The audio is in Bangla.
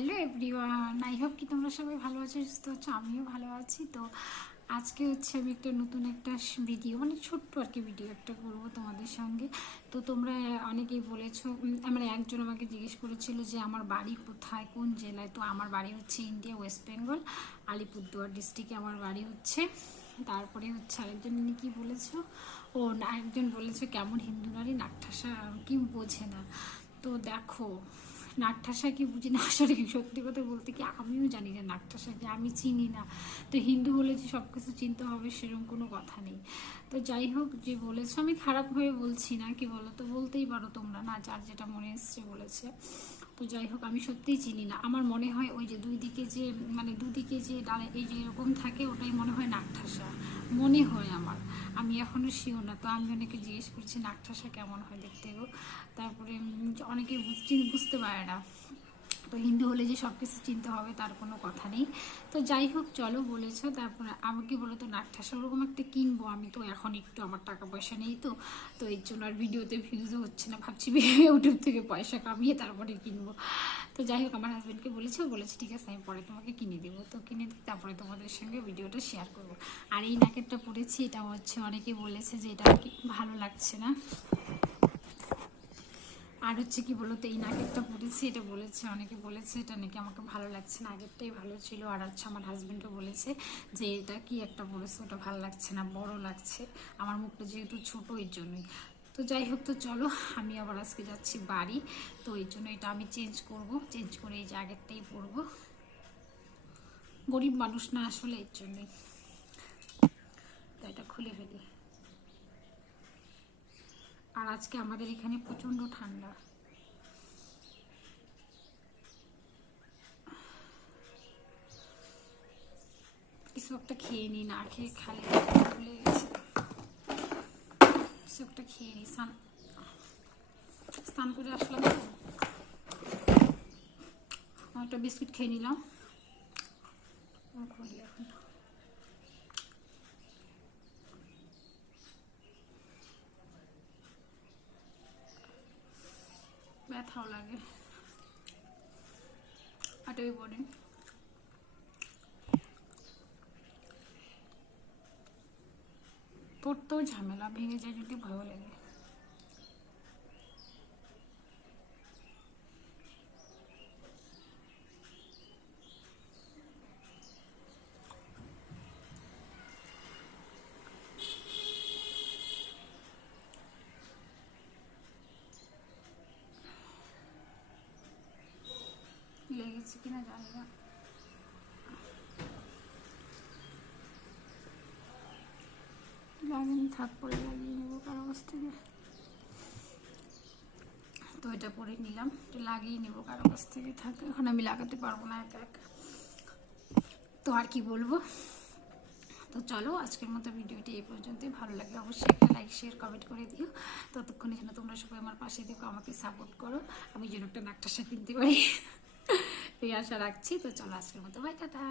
হ্যালো এভরিওয়ান, আই হোপ কি তোমরা সবাই ভালো আছো, সুস্থ আছো। আমিও ভালো আছি। তো আজকে হচ্ছে আমি নতুন একটা ভিডিও, মানে ছোট্ট আর কি ভিডিও একটা করবো তোমাদের সঙ্গে। তো তোমরা অনেকেই বলেছো, মানে একজন আমাকে জিজ্ঞেস করেছিল যে আমার বাড়ি কোথায়, কোন জেলায়। তো আমার বাড়ি হচ্ছে ইন্ডিয়া, ওয়েস্ট বেঙ্গল, আলিপুরদুয়ার ডিস্ট্রিক্টে আমার বাড়ি হচ্ছে। তারপরে হচ্ছে আরেকজন কি বলেছো, ও একজন বলেছো কেমন হিন্দু নারী নাকঠাসা কি বোঝে না। তো দেখো, নাকঠাসা কি বুঝি না, আসলে সত্যি কথা বলতে কি আমিও জানি না নাকঠাসা কি, আমি চিনি না। তো হিন্দু হলে যে সব কিছু চিনতে হবে সেরকম কোনো কথা নেই। তো যাই হোক, যে বলেছো আমি খারাপভাবে বলছি না, কি বলো তো, বলতেই পারো তোমরা, না যার যেটা মনে এসছে বলেছে। তো যাই হোক, আমি সত্যিই চিনি না। আমার মনে হয় ওই যে দুই দিকে যে, মানে দুদিকে যে ডালে এই যে এরকম থাকে, ওটাই মনে হয় নাকঠাসা, মনে হয় আমার। আমি এখনও শিওর না। তো আমি অনেকে জিজ্ঞেস করছি নাকঠাসা কেমন হয় দেখতে গো। তারপরে অনেকে বুঝতে পারে না। তো হিন্দু হলে যে সব কিছু চিনতে হবে তার কোনো কথা নেই। তো যাই হোক, চলো বলেছো। তারপরে আমাকে বলো তো নাকঠাসা ওরকম একটা কিনবো। আমি তো এখন একটু আমার টাকা পয়সা নেই, তো তো এর জন্য আর ভিডিওতে ভিউজও হচ্ছে না। ভাবছি ইউটিউব থেকে পয়সা কামিয়ে তারপরে কিনবো। তো যাই হোক, আমার হাজব্যান্ডকে বলেছি ঠিক আছে আমি পরে তোমাকে কিনে দেবো। তো কিনে দিই, তারপরে তোমাদের সঙ্গে ভিডিওটা শেয়ার করবো। আর এই নাকেরটা পরেছি, এটা হচ্ছে অনেকে বলেছে যে এটা কি ভালো লাগছে না। আর হচ্ছে কি বলতো, এই নাকেরটা পরেছি, এটা বলেছে অনেকে, বলেছে এটা নাকি আমাকে ভালো লাগছে না, আগেরটাই ভালো ছিল। আর হচ্ছে আমার হাজব্যান্ডও বলেছে যে এটা কি একটা বলেছে, ওটা ভালো লাগছে না, বড় লাগছে। আমার মুখটা যেহেতু ছোটো, এর জন্যই। তো যাই হোক, তো চলো, আমি আবার আজকে যাচ্ছি বাড়ি। তো এই জন্য এটা আমি চেঞ্জ করব, চেঞ্জ করে এই যে আগেরটাই পরবো। গরিব মানুষ না আসলে, এর জন্যই। তো এটা খুলে ফেলি। আর আজকে আমাদের এখানে প্রচণ্ড ঠান্ডা। কিছু একটা খেয়ে নিই, না খেয়ে খালি ভুলে গেছি। কিছু একটা খেয়ে নিই, স্নান করে আসলাম তো, একটা বিস্কিট খেয়ে নিলাম। এখন ব্যথাও লাগে, হাঁটুই পড়ে। পড়তেও ঝামেলা, ভেঙে যায় যদি ভয় লাগে। লেগেছে কিনা জানি না। লাগেনি, থাক, পরে লাগিয়ে নেবো কারো কাছ থেকে। তো এটা পরে নিলাম, এটা লাগিয়ে নেবো কারো কাছ থেকে, থাক, এখন আমি লাগাতে পারবো না একা একা। তো আর কি বলবো। তো চলো, আজকের মতো ভিডিওটি এই পর্যন্তই। ভালো লাগলে অবশ্যই একটা লাইক, শেয়ার, কমেন্ট করে দিও। ততক্ষণে যেন তোমরা সবাই আমার পাশে থেকো, আমাকে সাপোর্ট করো, আমি যেন একটা নাকটাসা কিনতে পারি এই আশা রাখছি। তো চলো, আজকের মতো বাই, টাটা।